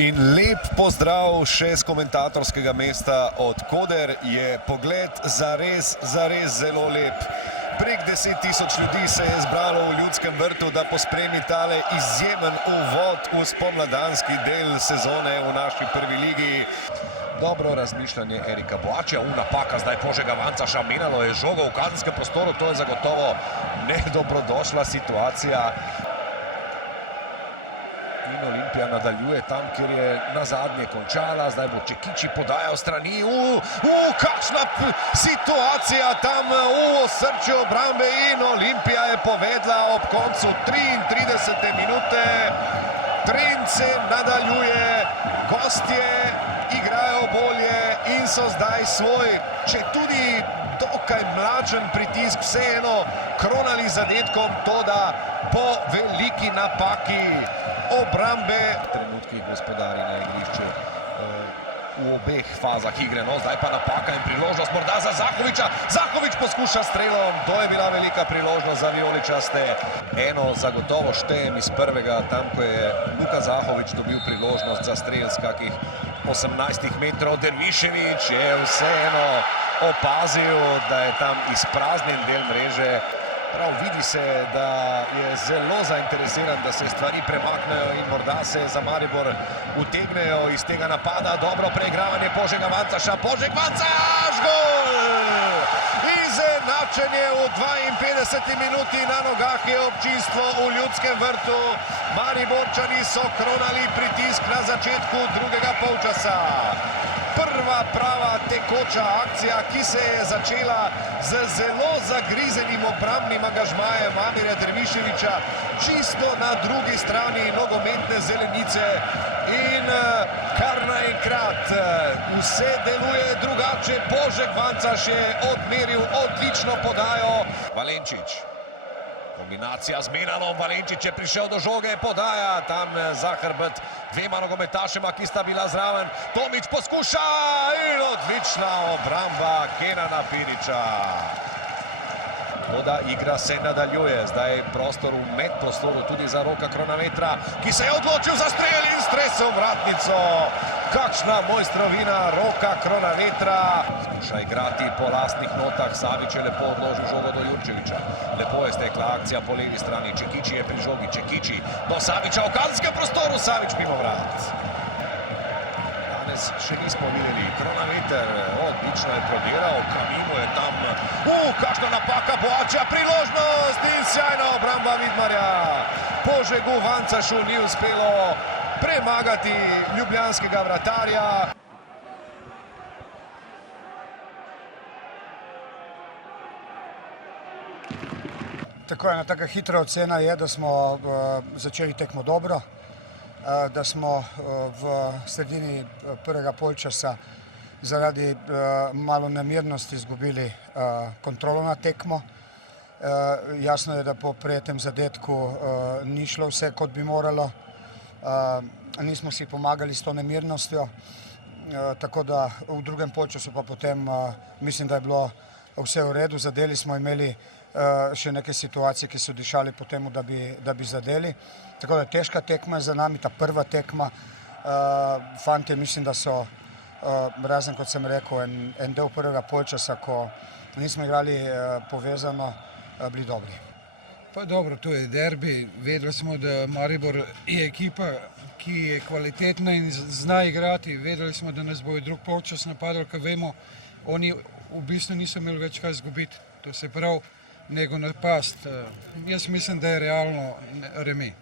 In lep pozdrav še z komentatorskega mesta od koder je pogled zares zelo lep. Prek 10.000 ljudi se je zbralo v Ljudskem vrtu, da pospremi tale izjemen uvod v spomladanski del sezone v naši prvi ligi. Dobro razmišljanje Erika Boačija, napaka zdaj Požega Vancaša, menjalo je žogo v kazenskem prostoru, to je zagotovo nedobrodošla situacija. In Olimpija nadaljuje tam, kjer je nazadnje končala, zdaj bo Čekiči podajal strani, kakšna situacija tam v osrčju obrambe in Olimpija je povedla ob koncu 33. minute. Trend se nadaljuje, gostje igrajo bolje in so zdaj svoj, če tudi dokaj mlačen pritisk, vseeno kronali zadetkom, toda po veliki napaki obrambe. Trenutkih gospodari na igrišču v obeh fazah igre, no zdaj pa napaka in priložnost morda za Zahoviča. Zahovič poskuša strelom, to je bila velika priložnost za vijoličaste. Eno zagotovo štejem iz prvega, tam ko je Luka Zahovič dobil priložnost za strel z kakih 18 metrov. Derviševič je vseeno opazil, da je tam izpraznjen del mreže. Prav vidi se, da je zelo zainteresiran, da se stvari premaknejo in morda se za Maribor utegnejo iz tega napada. Dobro preigravanje Požega Vancaša, Požek Vancaš, gol! Izenačenje v 52. minuti, na nogah je občinstvo v Ljudskem vrtu. Mariborčani so kronali pritisk na začetku drugega polčasa. Prva prava tekoča akcija, ki se je začela z zelo zagrizenim obrambnim angažmajem Amirja Derviševiča čisto na drugi strani nogometne zelenice. In kar naenkrat vse deluje drugače. Požek Vancaš je odmeril odlično podajo. Valenčič. Kombinacija z Menanom, Valenčič je prišel do žoge, podaja tam za hrbet dvema nogometašema, ki sta bila zraven. Tomič poskuša in odlična obramba Kenana Piriča. Toda igra se nadaljuje, zdaj prostor v medprostoru tudi za Roka Kronavetra, ki se je odločil za strel in stresel vratnico. Kakšna mojstrovina Roka Kronavetra. Skuša igrati po lastnih notah, Savič je lepo odložil žogo do Jurčeviča. Lepo je stekla akcija po levi strani, Čekiči je pri žogi, Čekiči do Saviča v kazenskem prostoru, Savič mimo vrat. Danes še nismo videli, Kronaveter odlično je prodiral, Kamino je tam, kakšna napaka Boačija, priložnost in sjajna obramba Vidmarja. Požegu Vancašu ni uspelo premagati ljubljanskega vratarja. Tako ena taka hitra ocena je, da smo začeli tekmo dobro, da smo v sredini prvega polčasa zaradi malo nemirnosti izgubili kontrolo na tekmo. Jasno je, da po prejetem zadetku ni šlo vse, kot bi moralo. Nismo si pomagali s to nemirnostjo, tako da v drugem polčasu pa potem mislim, da je bilo vse v redu. Zadeli smo, imeli še neke situacije, ki so dišali po temu, da bi zadeli. Tako da težka tekma je za nami, ta prva tekma. Fantje mislim, da so, razen kot sem rekel, en del prvega polčasa, ko nismo igrali povezano, bili dobri. Pa dobro, to je derbi. Vedeli smo, da Maribor je ekipa, ki je kvalitetna in zna igrati. Vedeli smo, da nas bojo drug polčas napadali, ker vemo, oni v bistvu niso imeli več kaj izgubiti. To se pravi, nego napast. Jaz mislim, da je realno remi.